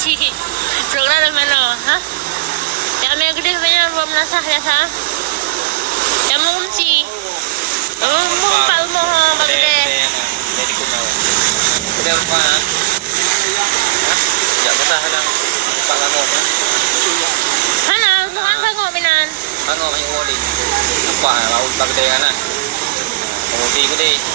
Cici. Program naman no, ha? Ya may gede banyak belum nasah ya sa. Ya mo kumsi. Mo pal mo ha magde. Jadi ko na. Udah pa ha. Ya mata lang. Pangano ha. Hana, tuhan ka ko minan. Ano may uli. Apa laut bagde na. Uli ko di.